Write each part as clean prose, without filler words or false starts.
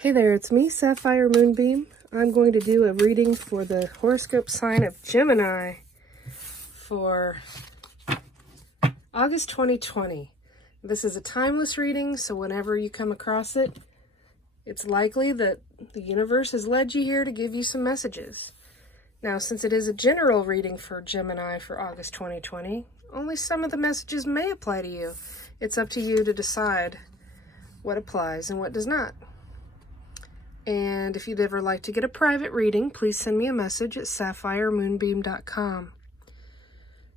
Hey there, it's me, Sapphire Moonbeam. I'm going to do a reading for the horoscope sign of Gemini for August 2020. This is a timeless reading, so whenever you come across it, it's likely that the universe has led you here to give you some messages. Now, since it is a general reading for Gemini for August 2020, only some of the messages may apply to you. It's up to you to decide what applies and what does not. And if you'd ever like to get a private reading, please send me a message at sapphiremoonbeam.com.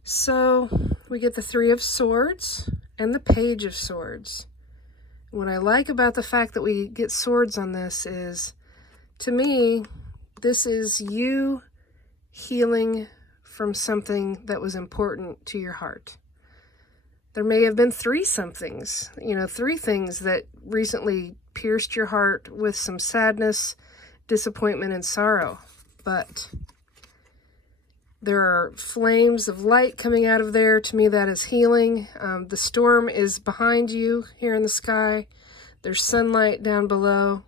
So we get the Three of Swords and the Page of Swords. What I like about the fact that we get swords on this is, to me, this is you healing from something that was important to your heart. There may have been three things that recently pierced your heart with some sadness, disappointment, and sorrow. But there are flames of light coming out of there. To me, that is healing. The storm is behind you here in the sky. There's sunlight down below.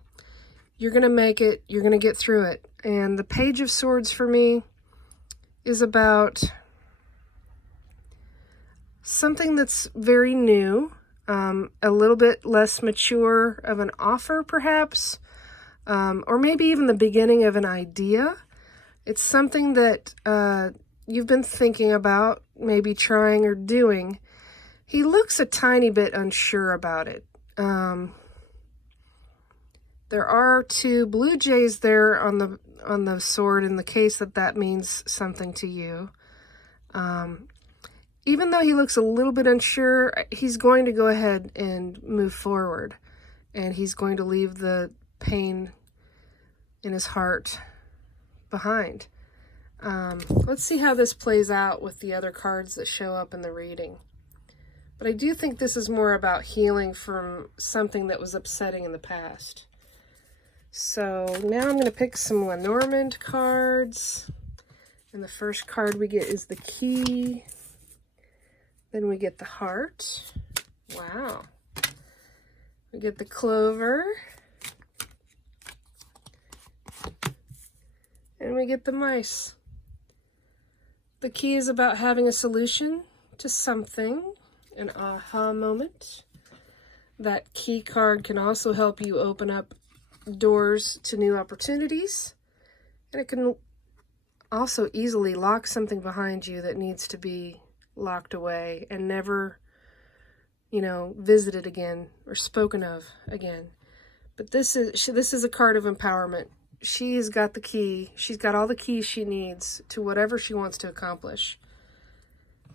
You're going to make it. You're going to get through it. And the Page of Swords for me is about something that's very new, a little bit less mature of an offer, perhaps, or maybe even the beginning of an idea. It's something that you've been thinking about, maybe trying or doing. He looks a tiny bit unsure about it. There are two blue jays there on the sword in the case that means something to you. Even though he looks a little bit unsure, he's going to go ahead and move forward. And he's going to leave the pain in his heart behind. Let's see how this plays out with the other cards that show up in the reading. But I do think this is more about healing from something that was upsetting in the past. So now I'm going to pick some Lenormand cards. And the first card we get is the Key. Then we get the Heart. Wow. We get the Clover. And we get the Mice. The Key is about having a solution to something, an aha moment. That Key card can also help you open up doors to new opportunities. And it can also easily lock something behind you that needs to be locked away and never, visited again or spoken of again. But this is a card of empowerment. She's got the key. She's got all the keys she needs to whatever she wants to accomplish.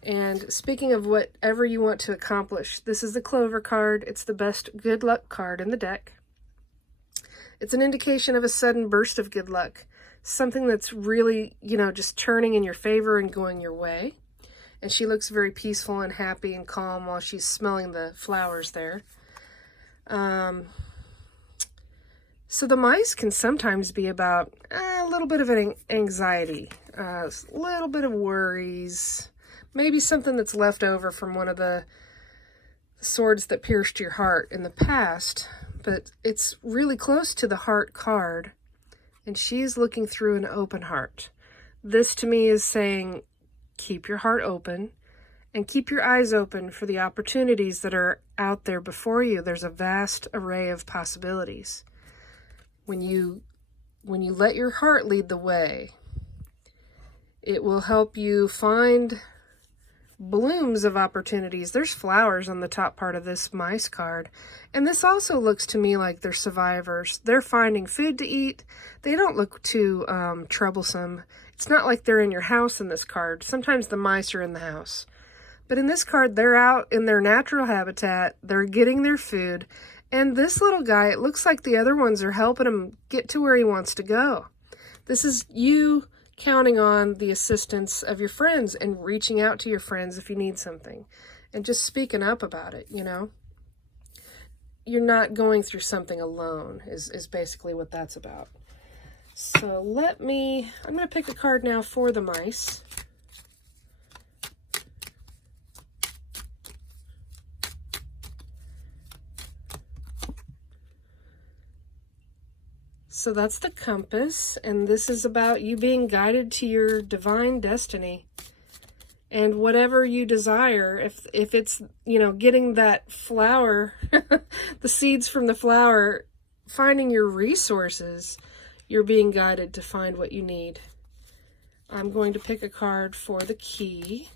And speaking of whatever you want to accomplish, this is the Clover card. It's the best good luck card in the deck. It's an indication of a sudden burst of good luck. Something that's really, just turning in your favor and going your way. And she looks very peaceful and happy and calm while she's smelling the flowers there. So the Mice can sometimes be about a little bit of an anxiety, a little bit of worries, maybe something that's left over from one of the swords that pierced your heart in the past. But it's really close to the Heart card, and she's looking through an open heart. This to me is saying, keep your heart open and keep your eyes open for the opportunities that are out there before you. There's a vast array of possibilities. When you let your heart lead the way, it will help you find blooms of opportunities. There's flowers on the top part of this Mice card. And this also looks to me like they're survivors. They're finding food to eat. They don't look too troublesome. It's not like they're in your house in this card. Sometimes the mice are in the house. But in this card, they're out in their natural habitat. They're getting their food. And this little guy, it looks like the other ones are helping him get to where he wants to go. This is you counting on the assistance of your friends and reaching out to your friends if you need something. And just speaking up about it, You're not going through something alone is basically what that's about. So I'm going to pick a card now for the Mice. So that's the compass, and this is about you being guided to your divine destiny. And whatever you desire, if it's, you know, getting that flower, the seeds from the flower, finding your resources, you're being guided to find what you need. I'm going to pick a card for the key.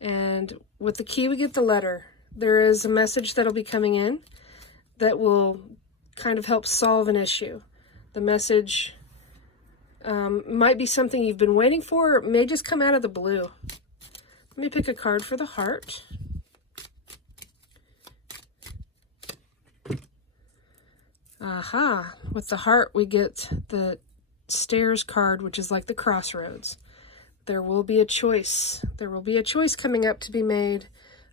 And with the key, we get the letter. There is a message that'll be coming in that will kind of help solve an issue. The message might be something you've been waiting for, or it may just come out of the blue. Let me pick a card for the heart. Aha! With the heart, we get the stairs card, which is like the crossroads. There will be a choice. There will be a choice coming up to be made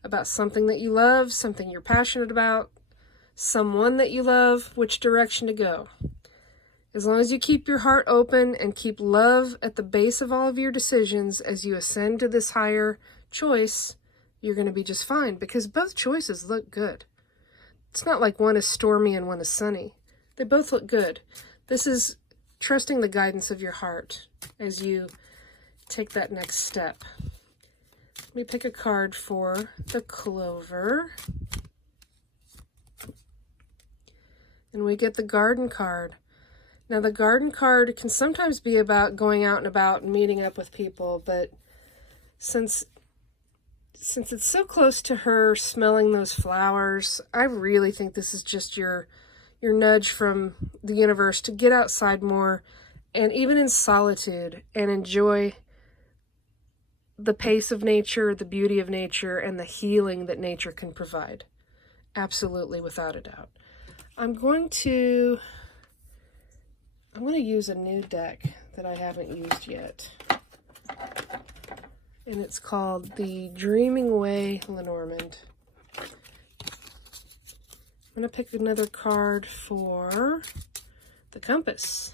about something that you love, something you're passionate about, someone that you love, which direction to go. As long as you keep your heart open and keep love at the base of all of your decisions as you ascend to this higher choice, you're going to be just fine, because both choices look good. It's not like one is stormy and one is sunny. They both look good. This is trusting the guidance of your heart as you take that next step. Let me pick a card for the clover. And we get the garden card. Now, the garden card can sometimes be about going out and about and meeting up with people, but since it's so close to her smelling those flowers, I really think this is just your nudge from the universe to get outside more, and even in solitude, and enjoy the pace of nature, the beauty of nature, and the healing that nature can provide. Absolutely, without a doubt. I'm going to use a new deck that I haven't used yet. And it's called the Dreaming Way Lenormand. I'm going to pick another card for the compass.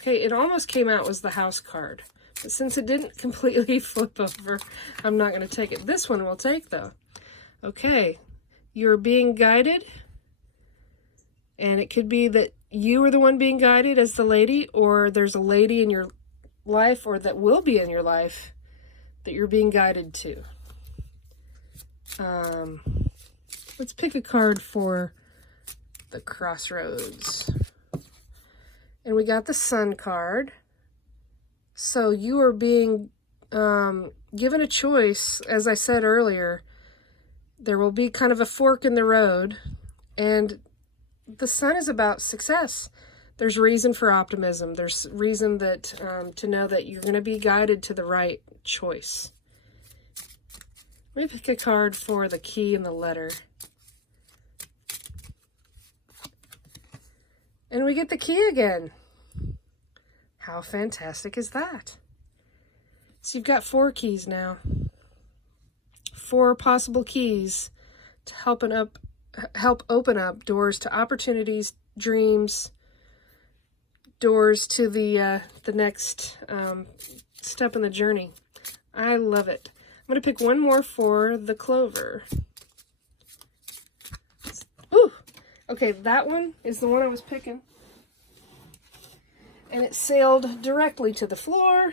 Okay, it almost came out as the house card. But since it didn't completely flip over, I'm not going to take it. This one we'll take, though. Okay, you're being guided. And it could be that you are the one being guided as the lady, or there's a lady in your life, or that will be in your life, that you're being guided to. Let's pick a card for the crossroads. And we got the Sun card. So you are being given a choice. As I said earlier, there will be kind of a fork in the road, and the Sun is about success. There's reason for optimism. There's reason that to know that you're going to be guided to the right choice. Let me pick a card for the key and the letter. And we get the key again. How fantastic is that? So you've got 4 keys now. 4 possible keys to help open up doors to opportunities, dreams, doors to the next step in the journey. I love it. I'm going to pick one more for the clover. Ooh! Okay, that one is the one I was picking. And it sailed directly to the floor.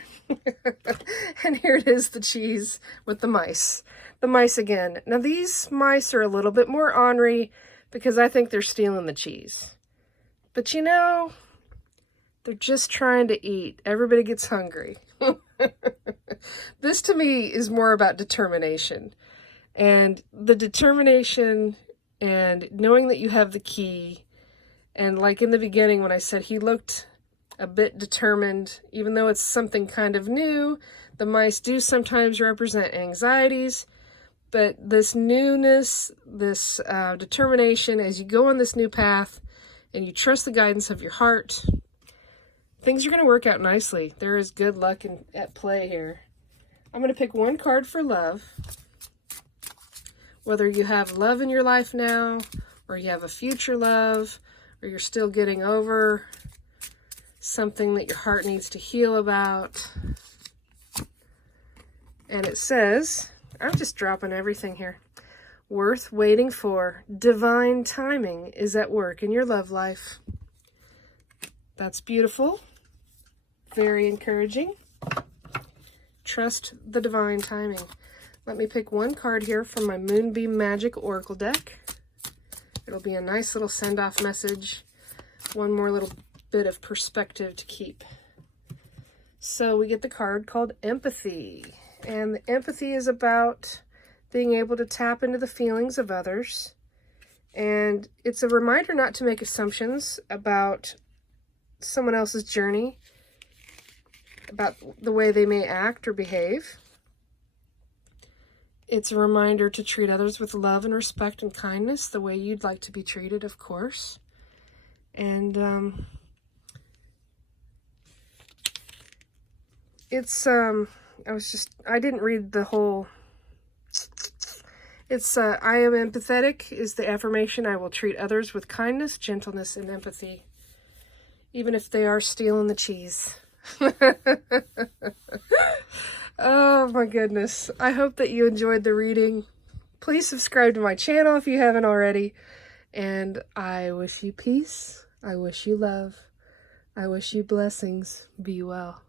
And here it is, the cheese with the mice. The mice again. Now these mice are a little bit more ornery because I think they're stealing the cheese. But you know, they're just trying to eat. Everybody gets hungry. This to me is more about determination. And the determination and knowing that you have the key. And like in the beginning when I said he looked a bit determined, even though it's something kind of new, the mice do sometimes represent anxieties. But this newness, this determination as you go on this new path and you trust the guidance of your heart, things are going to work out nicely. There is good luck at play here. I'm going to pick one card for love. Whether you have love in your life now, or you have a future love, or you're still getting over something that your heart needs to heal about. And it says, I'm just dropping everything here. Worth waiting for. Divine timing is at work in your love life. That's beautiful. Very encouraging. Trust the divine timing. Let me pick one card here from my Moonbeam Magick Oracle deck. It'll be a nice little send-off message. One more little bit of perspective to keep. So we get the card called Empathy. And the empathy is about being able to tap into the feelings of others. And it's a reminder not to make assumptions about someone else's journey, about the way they may act or behave. It's a reminder to treat others with love and respect and kindness, the way you'd like to be treated, of course. And it's I didn't read the whole. It's I am empathetic is the affirmation. I will treat others with kindness, gentleness, and empathy, even if they are stealing the cheese. Oh my goodness. I hope that you enjoyed the reading. Please subscribe to my channel if you haven't already. And I wish you peace. I wish you love. I wish you blessings. Be well.